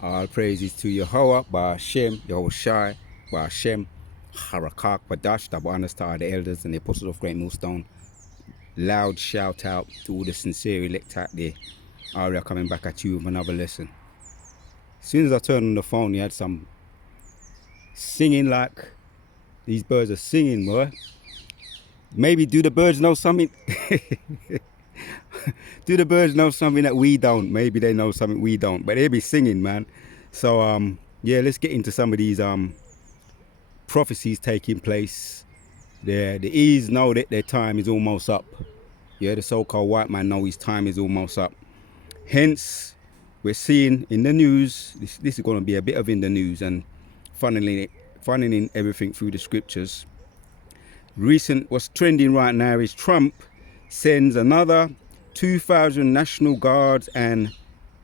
All praises to Yahweh, Ba'ashem, Yahushai, Ba'ashem, Harakak, Badash, the Star, the elders, and the apostles of Great Millstone. Loud shout out to all the sincere elect out there. Aria coming back at you with another lesson. As soon as I turned on the phone, you had some singing like these birds are singing, boy. Maybe do the birds know something? Do the birds know something that we don't? Maybe they know something we don't, but they be singing, man. So yeah, let's get into some of these prophecies taking place. The E's know that their time is almost up. Yeah, the so-called white man know his time is almost up. Hence, we're seeing in the news, this is going to be a bit of in the news and funneling everything through the scriptures. What's trending right now is Trump sends another 2,000 National Guards and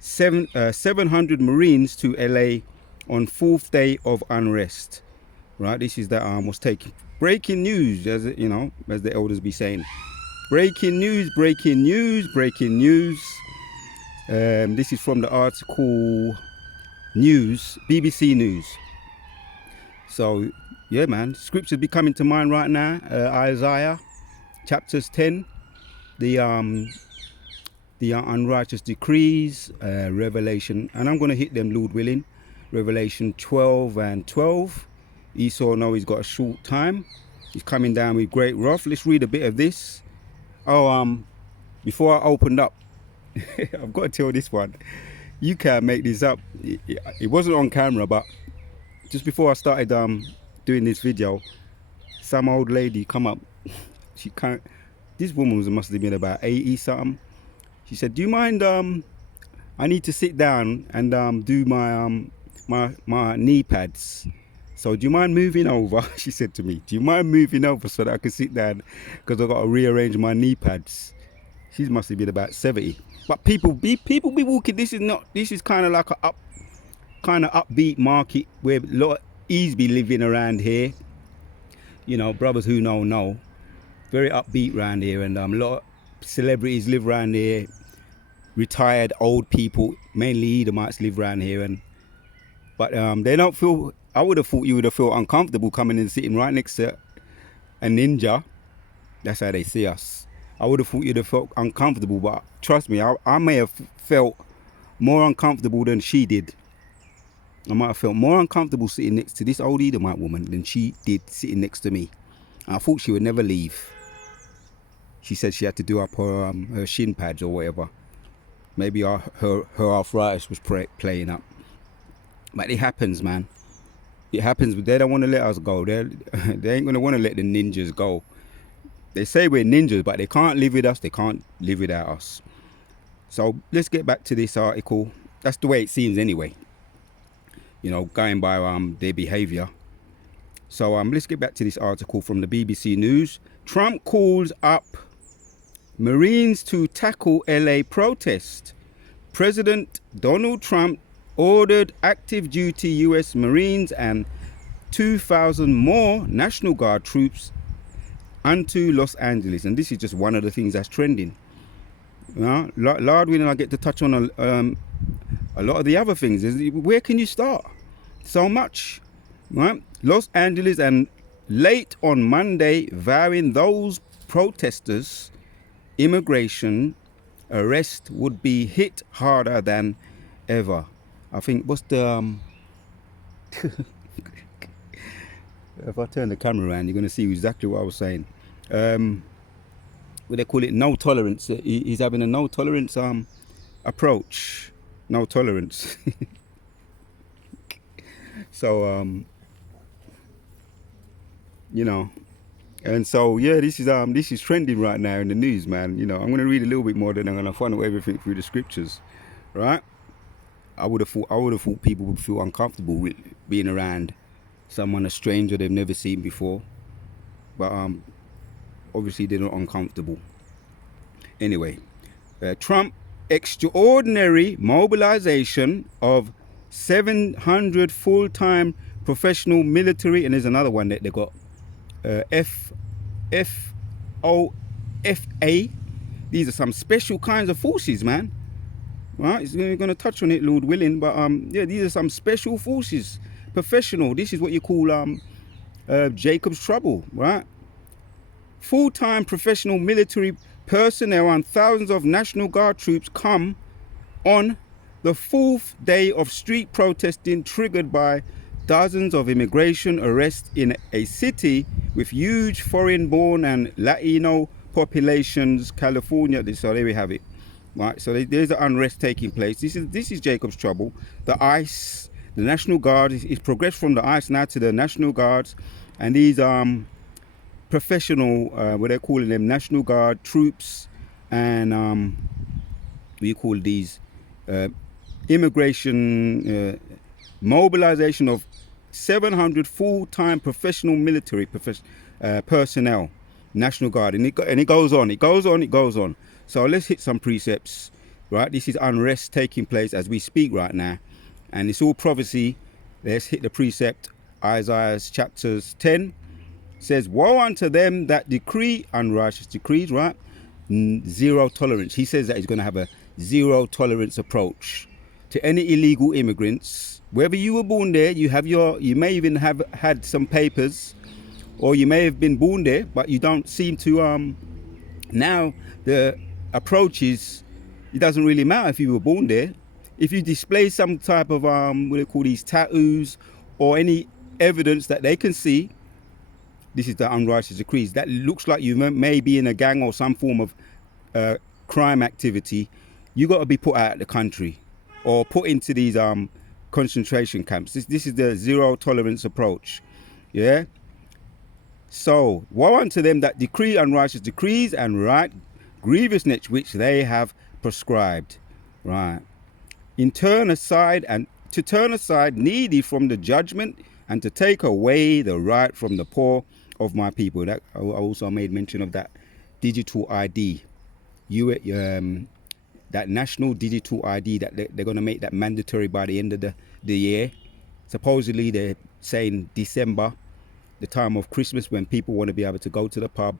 700 Marines to LA on 4th day of unrest. Right, this is that what's taking breaking news, as you know, as the elders be saying. Breaking news, breaking news, breaking news. This is from the article News, BBC News. So yeah, man, scriptures be coming to mind right now. Isaiah chapters 10, the unrighteous decrees, Revelation, and I'm going to hit them, Lord willing. Revelation 12 and 12. Esau know he's got a short time. He's coming down with great wrath. Let's read a bit of this. Oh, before I opened up, I've got to tell this one. You can't make this up. It wasn't on camera, but just before I started doing this video, some old lady come up. She can't. This woman must have been about 80 something. She said, "Do you mind? I need to sit down and do my knee pads. So do you mind moving over?" She said to me, "Do you mind moving over so that I can sit down? Because I've got to rearrange my knee pads." She must have been about 70. But people be walking. This is kind of like a upbeat market where a lot of ease be living around here. You know, brothers who know. Very upbeat around here, and a lot of celebrities live around here. Retired old people, mainly Edomites, live around here, but they don't feel. I would have thought you would have felt uncomfortable coming and sitting right next to a ninja. That's how they see us. I would have thought you'd have felt uncomfortable, but trust me, I may have felt more uncomfortable than she did. I might have felt more uncomfortable sitting next to this old Edomite woman than she did sitting next to me. I thought she would never leave. She said she had to do up her shin pads or whatever. Maybe her arthritis was playing up. But it happens, man. It happens, but they don't want to let us go. They ain't going to want to let the ninjas go. They say we're ninjas, but they can't live with us. They can't live without us. So let's get back to this article. That's the way it seems anyway. You know, going by their behavior. So let's get back to this article from the BBC News. Trump calls up Marines to tackle LA protest. President Donald Trump ordered active duty US Marines and 2,000 more National Guard troops onto Los Angeles. And this is just one of the things that's trending. Lord willing, I get to touch on a lot of the other things. Where can you start? So much, right? Los Angeles, and late on Monday, vowing those protesters' immigration arrest would be hit harder than ever. I think what's the if I turn the camera around, you're going to see exactly what I was saying. What they call it, no tolerance. He's having a no tolerance approach. No tolerance. So you know, and so yeah, this is trending right now in the news, man. You know, I'm going to read a little bit more, then I'm going to funnel everything through the scriptures, right? I would have thought people would feel uncomfortable with being around someone, a stranger they've never seen before, but obviously they're not uncomfortable. Anyway, Trump extraordinary mobilization of 700 full-time professional military, and there's another one that they got, FOFA. These are some special kinds of forces, man. right? We're going to touch on it, Lord willing. But yeah, these are some special forces, professional. This is what you call Jacob's trouble, right? Full-time professional military personnel and thousands of National Guard troops come on the 4th day of street protesting triggered by dozens of immigration arrests in a city with huge foreign-born and Latino populations, California. So there we have it. Right, so there's an unrest taking place. This is Jacob's trouble. The ICE, the National Guard, is progressed from the ICE now to the National Guards, and these professional, what they're calling them, National Guard troops, and we call these immigration mobilization of 700 full-time professional military personnel, National Guard, and it goes on, it goes on, it goes on. So let's hit some precepts, right? This is unrest taking place as we speak right now, and it's all prophecy. Let's hit the precept. Isaiah chapters 10 says, "Woe unto them that decree unrighteous decrees," right? Zero tolerance. He says that he's going to have a zero tolerance approach to any illegal immigrants. Whether you were born there, you may even have had some papers, or you may have been born there, but you don't seem to. Now the approach is, it doesn't really matter if you were born there. If you display some type of what they call these tattoos, or any evidence that they can see, this is the unrighteous decrees, that looks like you may be in a gang or some form of crime activity, you got to be put out of the country or put into these concentration camps. This is the zero tolerance approach. Yeah. So woe unto them that decree unrighteous decrees and write grievousness which they have prescribed. Right. To turn aside needy from the judgment, and to take away the right from the poor of my people. That I also made mention of that digital ID. That national digital ID that they're going to make that mandatory by the end of the year. Supposedly they're saying December, the time of Christmas, when people want to be able to go to the pub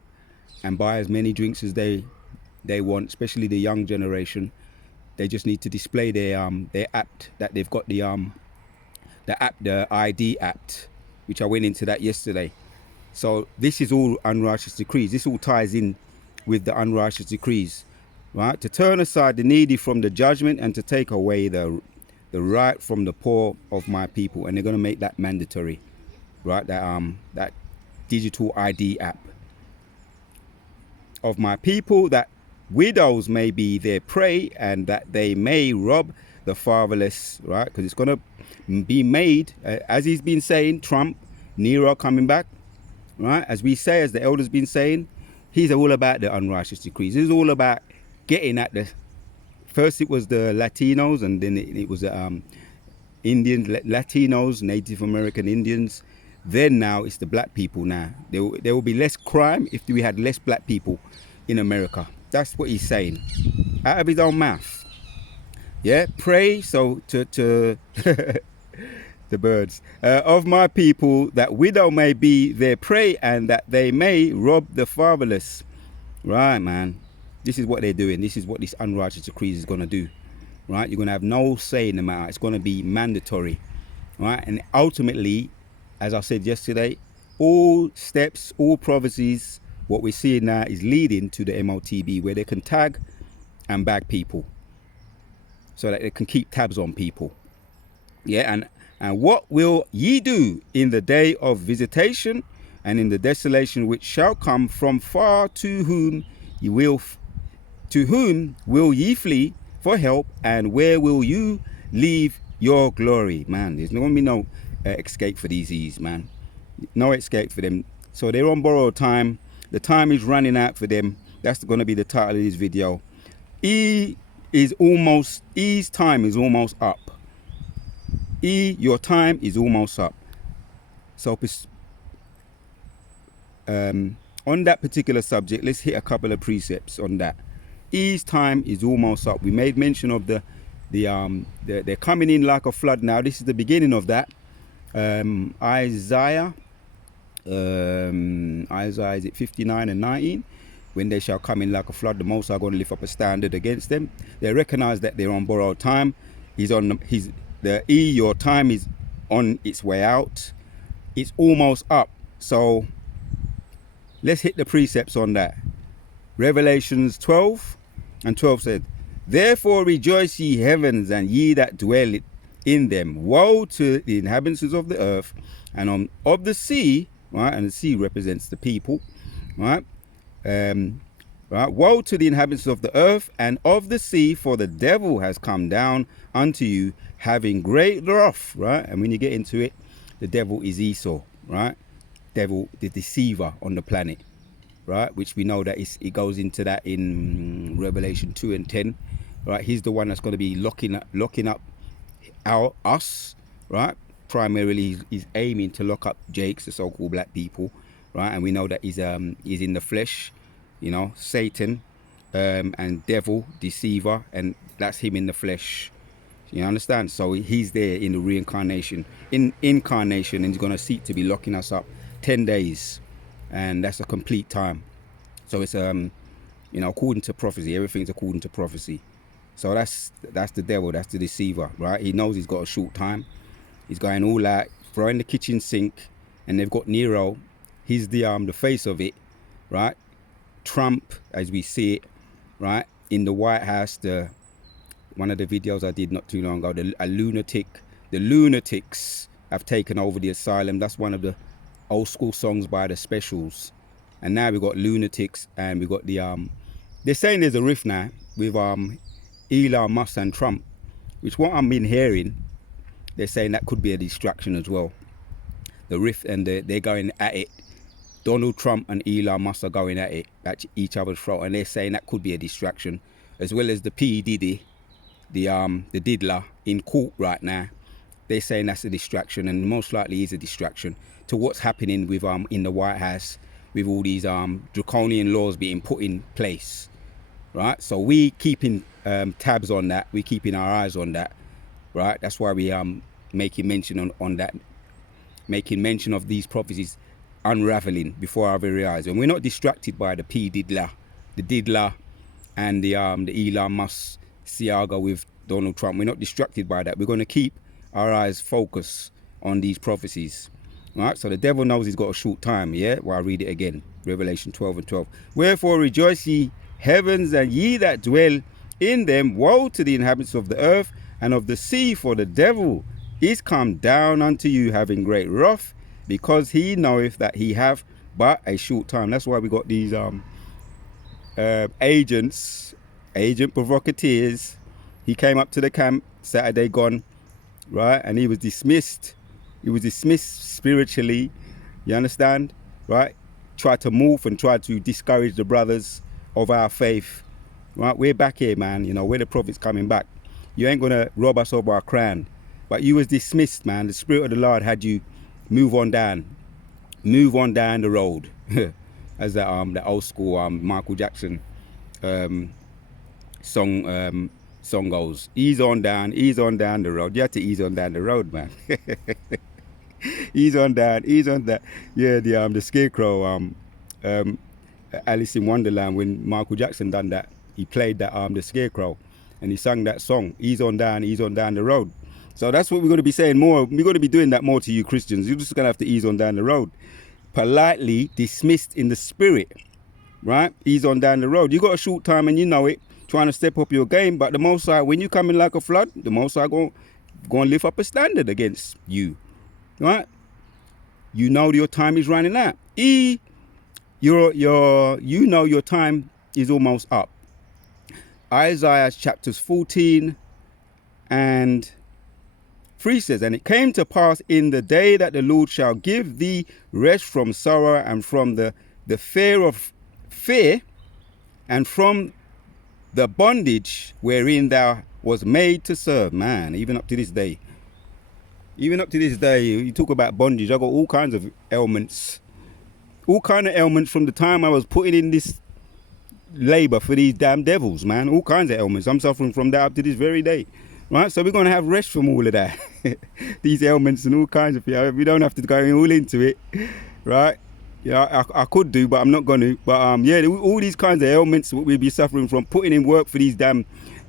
and buy as many drinks as they want, especially the young generation. They just need to display their app that they've got, the ID app, which I went into that yesterday. So this is all unrighteous decrees. This all ties in with the unrighteous decrees, right? To turn aside the needy from the judgment, and to take away the right from the poor of my people. And they're going to make that mandatory, right? That digital ID app of my people, that widows may be their prey, and that they may rob the fatherless, right? Because it's going to be made, as he's been saying, Trump, Nero coming back, right? As we say, as the elders been saying, he's all about the unrighteous decrees. He's all about getting at first it was the Latinos, and then it was Indian Latinos, Native American Indians. Then now it's the black people. Now there will be less crime if we had less black people in America. That's what he's saying, out of his own mouth. Yeah, pray so to the birds of my people, that widow may be their prey, and that they may rob the fatherless. Right, man. This is what they're doing. This is what this unrighteous decrees is going to do. Right, you're going to have no say in the matter. It's going to be mandatory. Right, and ultimately, as I said yesterday, all steps, all prophecies, what we're seeing now is leading to the MOTB, where they can tag and bag people so that they can keep tabs on people. Yeah, and what will ye do in the day of visitation, and in the desolation which shall come from far, to whom will ye flee for help, and where will you leave your glory? Man, there's going to be no escape for these, man. No escape for them. So they're on borrowed time. The time is running out for them. That's going to be the title of this video. E's time is almost up. Your time is almost up. So on that particular subject, let's hit a couple of precepts on that. E's time is almost up. We made mention of they're coming in like a flood now. This is the beginning of that. Isaiah is it 59 and 19? when they shall come in like a flood, the Most High going to lift up a standard against them. They recognize that they're on borrowed time. Your time is on its way out. It's almost up. So let's hit the precepts on that. Revelations 12 and 12 said, therefore rejoice ye heavens, and ye that dwell in them. Woe to the inhabitants of the earth and of the sea, right? And the sea represents the people, right? Right. Woe to the inhabitants of the earth and of the sea, for the devil has come down unto you, having great wrath, right? And when you get into it, the devil is Esau, right? Devil, the deceiver on the planet, right? Which we know that it goes into that in Revelation 2 and 10, right? He's the one that's going to be locking up us, right? Primarily, he's aiming to lock up Jakes, the so-called black people, right? And we know that he's in the flesh, you know, Satan, and devil, deceiver, and that's him in the flesh. You understand? So he's there in the reincarnation, incarnation, and he's going to seek to be locking us up 10 days, and that's a complete time. So it's you know, according to prophecy, everything's according to prophecy. So that's the devil, that's the deceiver, right? He knows he's got a short time. He's going all out, throwing the kitchen sink, and they've got Nero. He's the face of it, right? Trump, as we see it, right, in the White House. One of the videos I did not too long ago, the lunatics have taken over the asylum. That's one of the old school songs by the Specials. And now we've got lunatics, and we've got the they're saying there's a rift now with Elon Musk and Trump, which what I've been hearing, they're saying that could be a distraction as well. The rift, and they're going at it. Donald Trump and Elon Musk are going at it, at each other's throat, and they're saying that could be a distraction, as well as the P. Diddy, the diddler in court right now. They're saying that's a distraction, and most likely is a distraction to what's happening with in the White House, with all these draconian laws being put in place, right? So we keeping tabs on that, we keeping our eyes on that, right? That's why we making mention on that, making mention of these prophecies unraveling before our very eyes, and we're not distracted by the P. Diddler, and the Elon Musk saga with Donald Trump. We're not distracted by that. We're going to keep our eyes focused on these prophecies, right? So the devil knows he's got a short time. Yeah, well, I'll read it again. Revelation 12 and 12. Wherefore rejoice ye heavens, and ye that dwell in them. Woe to the inhabitants of the earth and of the sea, for the devil is come down unto you, having great wrath, because he knoweth that he have but a short time. That's why we got these agent provocateurs. He came up to the camp Saturday gone, right? And he was dismissed. He was dismissed spiritually. You understand? Right? Tried to move and tried to discourage the brothers of our faith. Right? We're back here, man. You know, we're the prophets coming back. You ain't gonna rob us of our crown. But you was dismissed, man. The Spirit of the Lord had you move on down the road. As that old school Michael Jackson song goes. Ease on down the road. You have to ease on down the road, man. ease on down. Yeah, the Scarecrow, Alice in Wonderland, when Michael Jackson done that, he played that the Scarecrow, and he sang that song, ease on down the road. So that's what we're going to be saying more. We're going to be doing that more to you Christians. You're just going to have to ease on down the road. Politely dismissed in the spirit, right? Ease on down the road. You got a short time and you know it, trying to step up your game. But the Most High, when you come in like a flood, the Most High going to lift up a standard against you, right? You know your time is running out. You know your time is almost up. Isaiah chapters 14 and 3 says, and it came to pass in the day that the Lord shall give thee rest from sorrow, and from the fear of fear, and from the bondage wherein thou was made to serve. Man, even up to this day, you talk about bondage. I got all kinds of ailments from the time I was putting in this labor for these damn devils, man. All kinds of ailments. I'm suffering from that up to this very day. Right, so we're going to have rest from all of that. These ailments and all kinds of things. We don't have to go all into it, right? Yeah, I could do, but I'm not going to. But yeah, all these kinds of ailments we'll be suffering from, putting in work for these the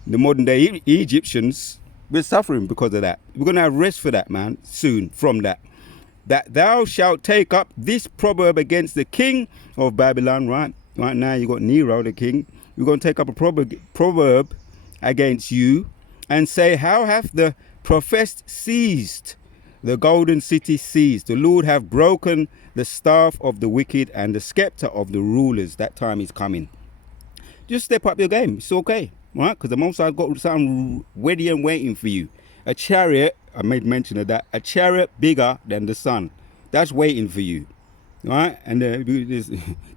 modern day Egyptians. We're suffering because of that. We're going to have rest for that, man, soon from that. That thou shalt take up this proverb against the king of Babylon, right? Right now you got Nero, the king. We're going to take up a proverb against you and say, how hath the professed seized, the golden city seized? The Lord have broken the staff of the wicked and the scepter of the rulers. That time is coming. Just step up your game. It's okay, right? Because the Most High's got something ready and waiting for you. A chariot, I made mention of that, a chariot bigger than the sun. That's waiting for you, right? And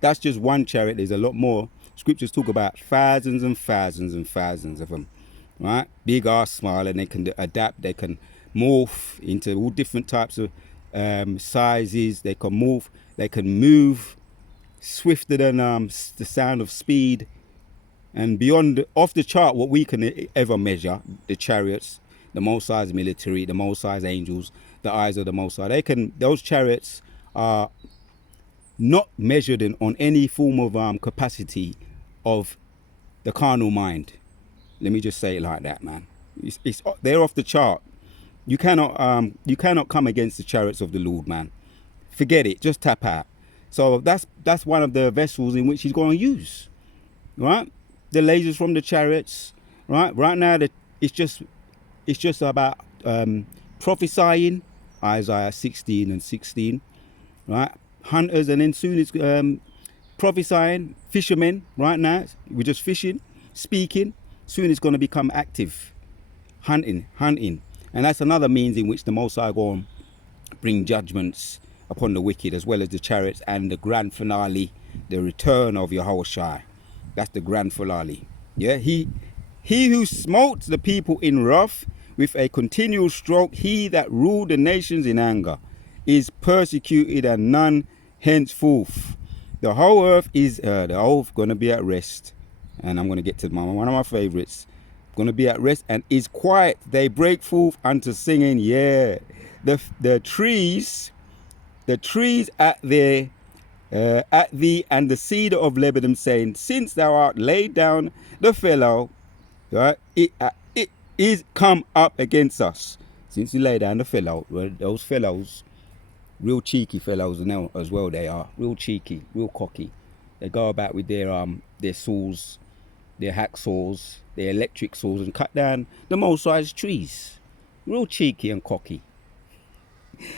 that's just one chariot. There's a lot more. Scriptures talk about thousands and thousands and thousands of them, right? Big or small, and they can adapt. They can morph into all different types of sizes. They can morph. They can move swifter than the sound of speed, and beyond, off the chart, what we can ever measure. The chariots, the Most High's military, the Most High's angels, the eyes of the Most High. Those chariots are not measured on any form of capacity of the carnal mind. Let me just say it like that, man. They're off the chart. You cannot come against the chariots of the Lord, man. Forget it. Just tap out. So that's one of the vessels in which he's going to use, right? The lasers from the chariots, right? Right now, it's just about prophesying, Isaiah 16 and 16, right? Hunters, and then soon it's prophesying, fishermen. Right now, we're just fishing, speaking. Soon it's going to become active, hunting. And that's another means in which the Most High going to bring judgments upon the wicked, as well as the chariots, and the grand finale, the return of Yahushua. That's the grand finale. Yeah, he who smote the people in wrath with a continual stroke, he that ruled the nations in anger, is persecuted, and none henceforth. The whole earth is going to be at rest. And I'm going to get to one of my favorites. Going to be at rest and is quiet. They break forth unto singing. Yeah, the trees at thee and the cedar of Lebanon, saying, since thou art laid down the fellow, right? It is come up against us. Since you lay down the fellow, well, those fellows, real cheeky fellows now as well. They are real cheeky, real cocky. They go about with their saws, their hacksaws, their electric saws, and cut down the most sized trees. Real cheeky and cocky.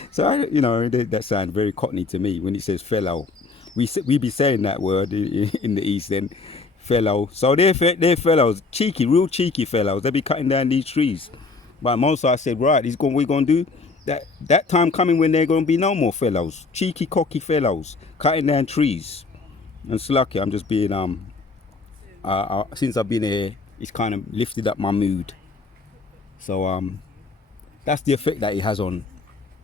So that sounds very cockney to me when he says fellow. We be saying that word in the East then, fellow. So they're fellows, cheeky, real cheeky fellows. They be cutting down these trees. But Moses said, right, we're going to do that time coming when there going to be no more fellows, cheeky, cocky fellows, cutting down trees. And Slucky, I'm just being since I've been here, it's kind of lifted up my mood. So that's the effect that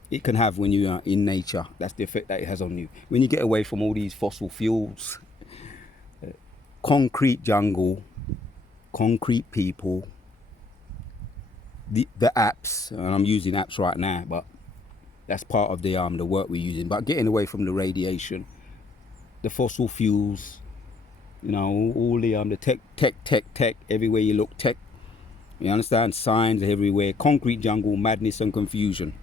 it can have when you are in nature. That's the effect that it has on you. When you get away from all these fossil fuels, concrete jungle, concrete people, the apps, and I'm using apps right now, but that's part of the work we're using. But getting away from the radiation, the fossil fuels, all the tech, everywhere you look, tech. You understand? Signs everywhere, concrete jungle, madness and confusion.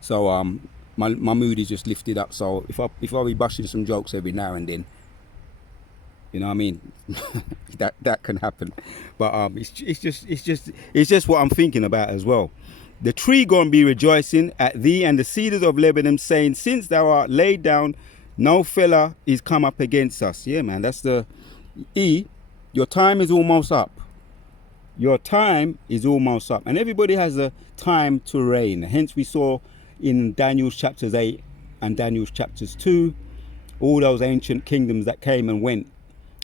So my mood is just lifted up. So if I be bushing some jokes every now and then, you know what I mean, that can happen. But it's just what I'm thinking about as well. The tree gonna be rejoicing at thee, and the cedars of Lebanon, saying, since thou art laid down, no fella is come up against us. Yeah, man, that's the E. Your time is almost up. Your time is almost up, and everybody has a time to reign. Hence, we saw in Daniel's chapters 8 and Daniel's chapters 2, all those ancient kingdoms that came and went,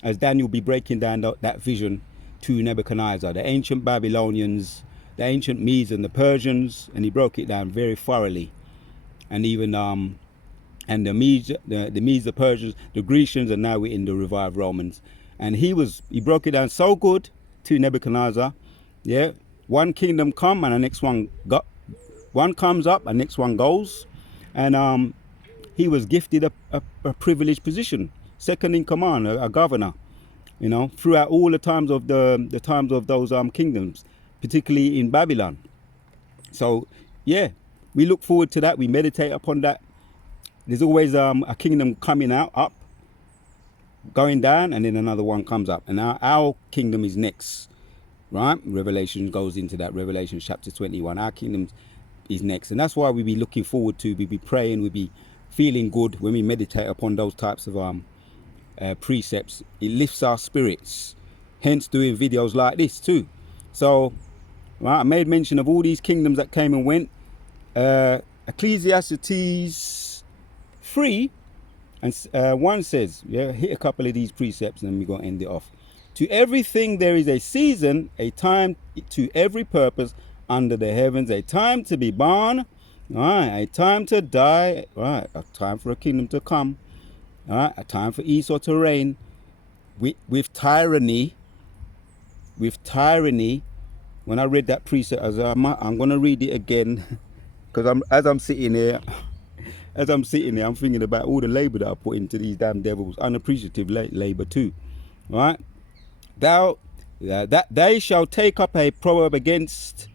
as Daniel be breaking down that vision to Nebuchadnezzar, the ancient Babylonians, the ancient Medes and the Persians, and he broke it down very thoroughly. And even and the Medes, the Persians, the Grecians, and now we're in the revived Romans. And he broke it down so good to Nebuchadnezzar. Yeah, one kingdom come and the next one comes up and next one goes. And he was gifted a privileged position, second in command, a governor, you know, throughout all the times of the times of those kingdoms, particularly in Babylon. So yeah, we look forward to that. We meditate upon that. There's always a kingdom coming up, going down, and then another one comes up, and our kingdom is next, right? Revelation goes into that. Revelation chapter 21. Our kingdom is next, and that's why we be looking forward to. We be praying. We be feeling good when we meditate upon those types of precepts. It lifts our spirits. Hence, doing videos like this too. So, right, I made mention of all these kingdoms that came and went. Ecclesiastes 3 and 1 says, yeah, hit a couple of these precepts and then we're going to end it off. To everything there is a season, a time to every purpose under the heavens, a time to be born, right, a time to die, right, a time for a kingdom to come, right, a time for Esau to reign, with tyranny. When I read that precept, I'm going to read it again, because as I'm sitting here, I'm thinking about all the labor that I put into these damn devils, unappreciative labor too, right? That they shall take up a proverb against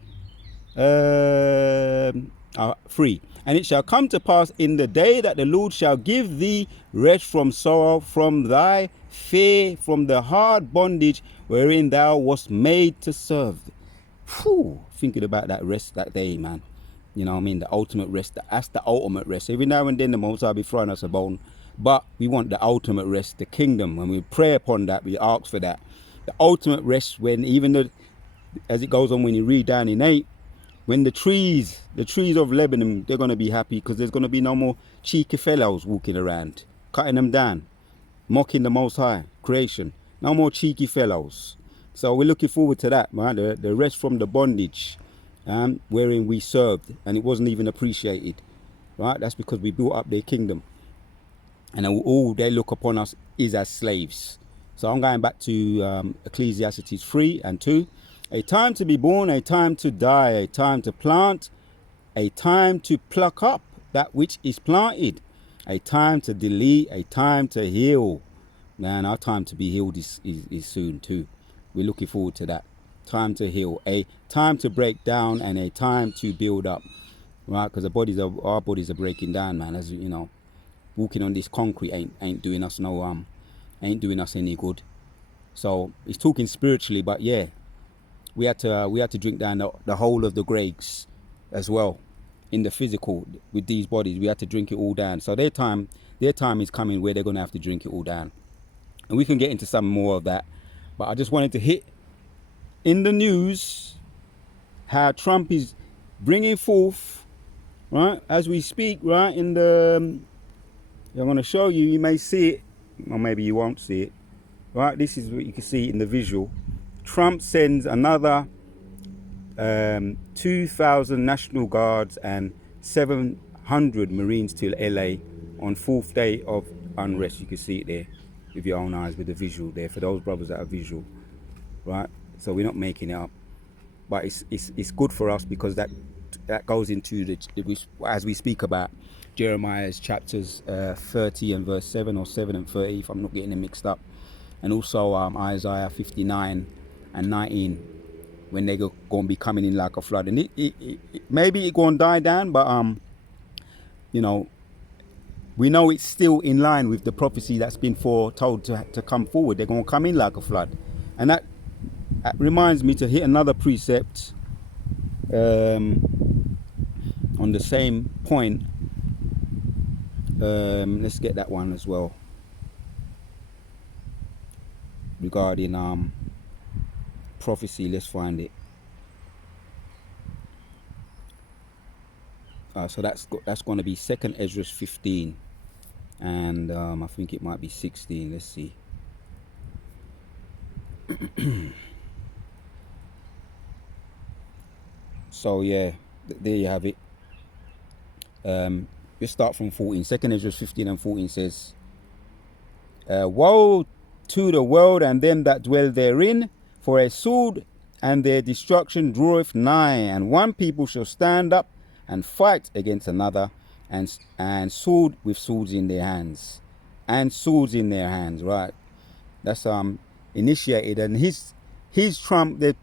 3. And it shall come to pass in the day that the Lord shall give thee rest from sorrow, from thy fear, from the hard bondage wherein thou wast made to serve. Whew, thinking about that rest that day, man. You know what I mean? The ultimate rest. That's the ultimate rest. Every now and then the Most High will be throwing us a bone. But we want the ultimate rest, the kingdom. When we pray upon that, we ask for that. The ultimate rest, when even as it goes on, when you read down in 8, when the trees of Lebanon, they're going to be happy because there's going to be no more cheeky fellows walking around, cutting them down, mocking the Most High creation. No more cheeky fellows. So we're looking forward to that, man. The rest from the bondage wherein we served, and it wasn't even appreciated, right? That's because we built up their kingdom, and all they look upon us is as slaves. So I'm going back to Ecclesiastes 3 and 2. A time to be born, a time to die, a time to plant, a time to pluck up that which is planted, a time to delete, a time to heal. Man, our time to be healed is soon too. We're looking forward to that. Time to heal, a time to break down, and a time to build up, right? Because our bodies are breaking down, man. As you know, walking on this concrete ain't doing us ain't doing us any good. So it's talking spiritually, but yeah, we had to drink down the whole of the grapes as well in the physical with these bodies. We had to drink it all down. So their time is coming where they're going to have to drink it all down, and we can get into some more of that. But I just wanted to hit in the news how Trump is bringing forth, right, as we speak, right, in the I'm going to show you. You may see it, or maybe you won't see it, right? This is what you can see in the visual. Trump sends another 2,000 National Guards and 700 Marines to LA on 4th day of unrest. You can see it there with your own eyes, with the visual there, for those brothers that are visual, right? So we're not making it up, but it's good for us, because that goes into as we speak about Jeremiah's chapters 30 and verse 7, or 7 and 30, if I'm not getting them mixed up, and also Isaiah 59 and 19, when they're going to be coming in like a flood. And maybe it's going to die down, but you know, we know it's still in line with the prophecy that's been foretold to come forward. They're going to come in like a flood. And that reminds me to hit another precept on the same point. Let's get that one as well, regarding prophecy. Let's find it. So that's going to be 2nd Ezra 15, and I think it might be 16. Let's see. So yeah, there you have it. Let's start from 14. 2nd Ezra 15 and 14 says, woe to the world and them that dwell therein, for a sword and their destruction draweth nigh, and one people shall stand up and fight against another, and sword with swords in their hands, and swords in their hands. Right, that's initiated, and his Trump. The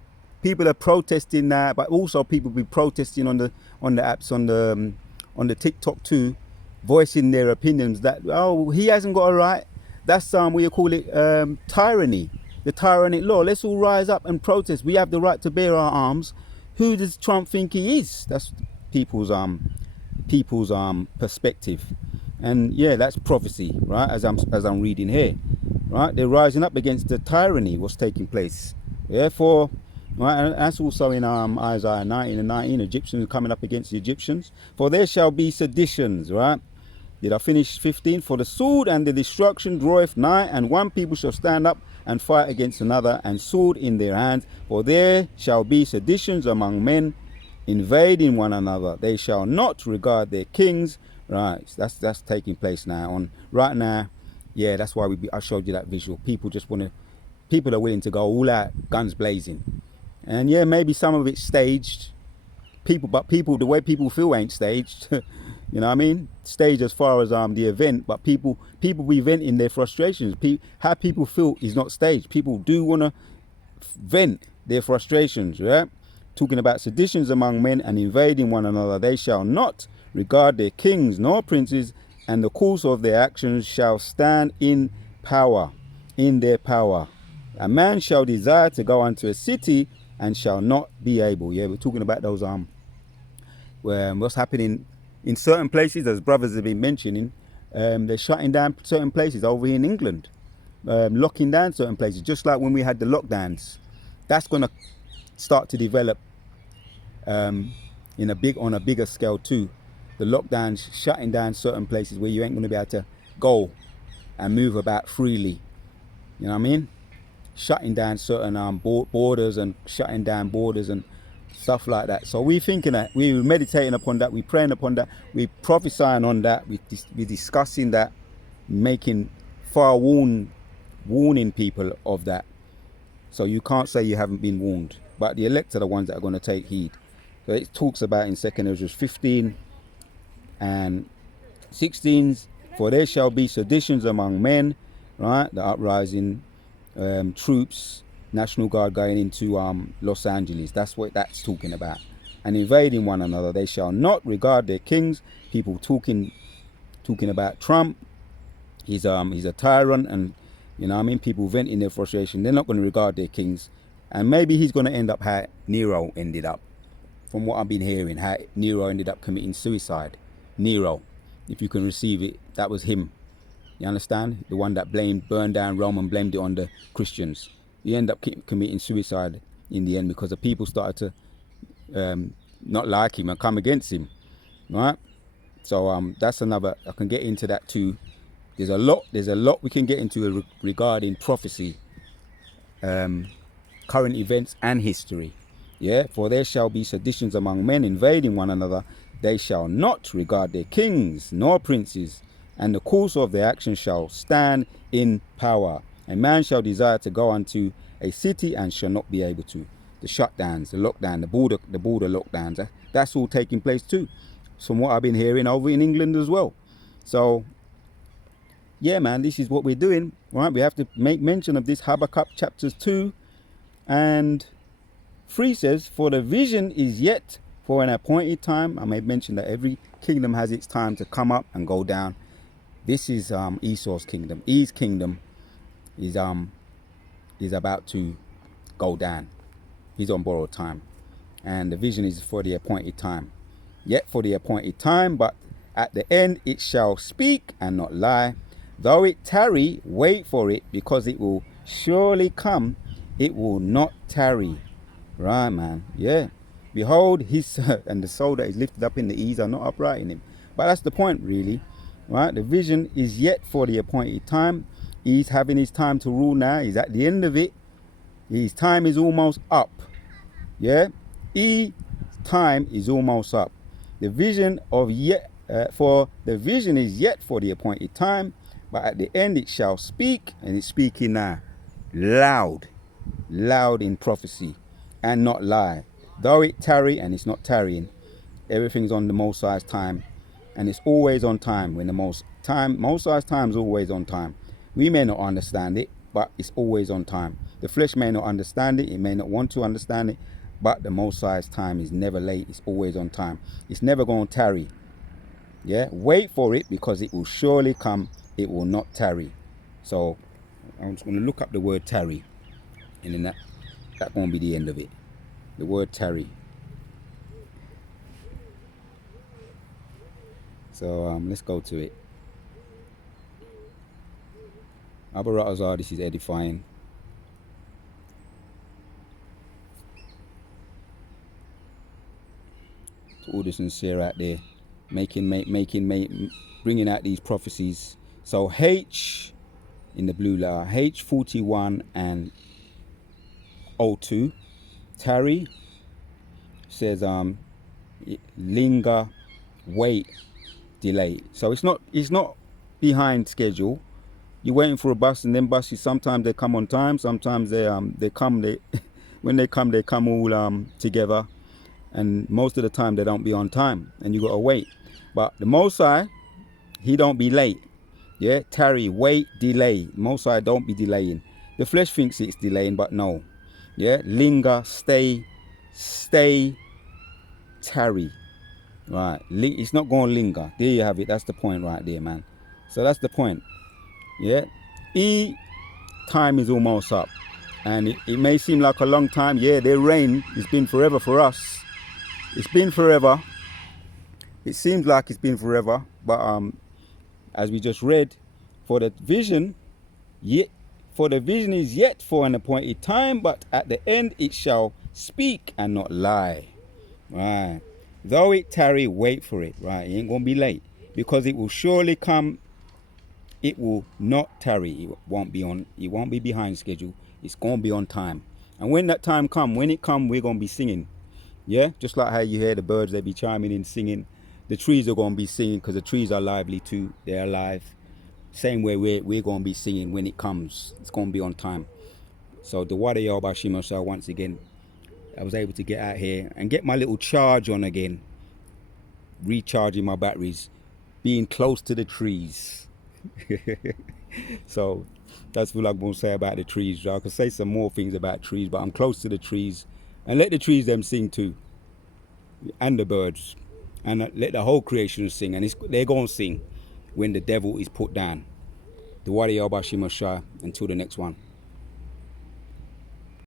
people are protesting that, but also people be protesting on the apps on the TikTok too, voicing their opinions that he hasn't got a right. That's what you call it, tyranny, the tyrannic law. Let's all rise up and protest. We have the right to bear our arms. Who does Trump think he is? That's people's perspective, and yeah, that's prophecy, right? As I'm reading here, right? They're rising up against the tyranny what's taking place. Therefore, right, and that's also in Isaiah 19 and 19. Egyptians coming up against the Egyptians. For there shall be seditions, right? Did I finish 15? For the sword and the destruction draweth nigh, and one people shall stand up and fight against another, and sword in their hands. For there shall be seditions among men, invading one another. They shall not regard their kings. Right, that's taking place now. Right now, yeah, that's why I showed you that visual. People are willing to go all out, guns blazing, and yeah, maybe some of it's staged. But the way people feel ain't staged. You know what I mean? Staged as far as the event, but people be venting their frustrations. How people feel is not staged. People do want to vent their frustrations, right? Talking about seditions among men and invading one another. They shall not regard their kings nor princes, and the course of their actions shall stand in their power. A man shall desire to go unto a city and shall not be able. Yeah, we're talking about those what's happening in certain places, as brothers have been mentioning. They're shutting down certain places over here in England, locking down certain places, just like when we had the lockdowns. That's going to start to develop on a bigger scale too. The lockdowns shutting down certain places where you ain't going to be able to go and move about freely. You know what I mean? Shutting down certain borders and shutting down borders and stuff like that. So we're thinking that, we're meditating upon that, we're praying upon that, we're prophesying on that, we're discussing that, making warning people of that. So you can't say you haven't been warned, but the elect are the ones that are going to take heed. So it talks about in 2 Ezra 15 and 16, for there shall be seditions among men, right? The uprising, troops, National Guard going into Los Angeles. That's what that's talking about. And invading one another. They shall not regard their kings. People talking about Trump. He's a tyrant, and you know what I mean, people venting their frustration. They're not going to regard their kings. And maybe he's going to end up how Nero ended up. From what I've been hearing, how Nero ended up committing suicide. Nero, if you can receive it, that was him. You understand? The one that burned down Rome and blamed it on the Christians. He ended up committing suicide in the end because the people started to not like him and come against him, right? So that's another. I can get into that too. There's a lot we can get into regarding prophecy, current events and history. Yeah, for there shall be seditions among men, invading one another. They shall not regard their kings nor princes, and the course of their action shall stand in power. A man shall desire to go unto a city and shall not be able to. The shutdowns, the lockdown, the border lockdowns, that's all taking place too, from what I've been hearing over in England as well. So yeah, man, this is what we're doing, right? We have to make mention of this. Habakkuk chapters 2 and 3 says, for the vision is yet for an appointed time. I may mention that every kingdom has its time to come up and go down. This is Esau's kingdom. His kingdom is about to go down. He's on borrowed time, and the vision is for the appointed time. Yet for the appointed time, but at the end it shall speak and not lie. Though it tarry, wait for it, because it will surely come. It will not tarry. Right, man. Yeah. Behold, his and the soul that is lifted up in the ease are not upright in him. But that's the point, really. Right? The vision is yet for the appointed time. He's having his time to rule now. He's at the end of it. His time is almost up. Yeah? His time is almost up. The vision is yet for the appointed time, but at the end it shall speak, and it's speaking now. Loud in prophecy, and not lie. Though it tarry, and it's not tarrying. Everything's on the Most High's time. and it's always on time. When the most High's time is always on time. We may not understand it, but it's always on time. The flesh may not understand it may not want to understand it, but the Most High's time is never late. It's always on time. It's never going to tarry. Yeah, wait for it, because it will surely come. It will not tarry. So I'm just going to look up the word tarry, and then that's going to be the end of it. The word tarry. So let's go to it. Abaratazar, this is edifying. To all the sincere out there, bringing out these prophecies. So H in the blue letter, H41 and O2, tarry, says linger, wait, delay. So it's not behind schedule. You're waiting for a bus, and then buses sometimes they come on time, sometimes they come when they come all together, and most of the time they don't be on time, and you gotta wait. But the Most High, he don't be late. Yeah, tarry, wait, delay. Most High don't be delaying. The flesh thinks it's delaying, but no. Yeah, linger, stay, tarry. Right, it's not going to linger. There you have it. That's the point right there, man. So that's the point. Yeah, time is almost up, and it may seem like a long time. Yeah, their reign, it's been forever for us. It's been forever. It seems like it's been forever, but as we just read, for the vision is yet for an appointed time, but at the end it shall speak and not lie. Right. Though it tarry, wait for it. Right. It ain't gonna be late, because it will surely come. It will not tarry. It won't be behind schedule. It's gonna be on time. And when that time come, we're gonna be singing. Yeah, just like how you hear the birds, they be chiming in, singing. The trees are gonna be singing, because the trees are lively too. They're alive. Same way we're gonna be singing when it comes. It's gonna be on time. So the Wada Yahweh Shemashah, once again, I was able to get out here and get my little charge on again, recharging my batteries, being close to the trees. So that's what I'm going to say about the trees. I could say some more things about trees, but I'm close to the trees, and let the trees them sing too, and the birds, and let the whole creation sing, and they're going to sing when the devil is put down. The Wadi Yahweh Shemashah, until the next one.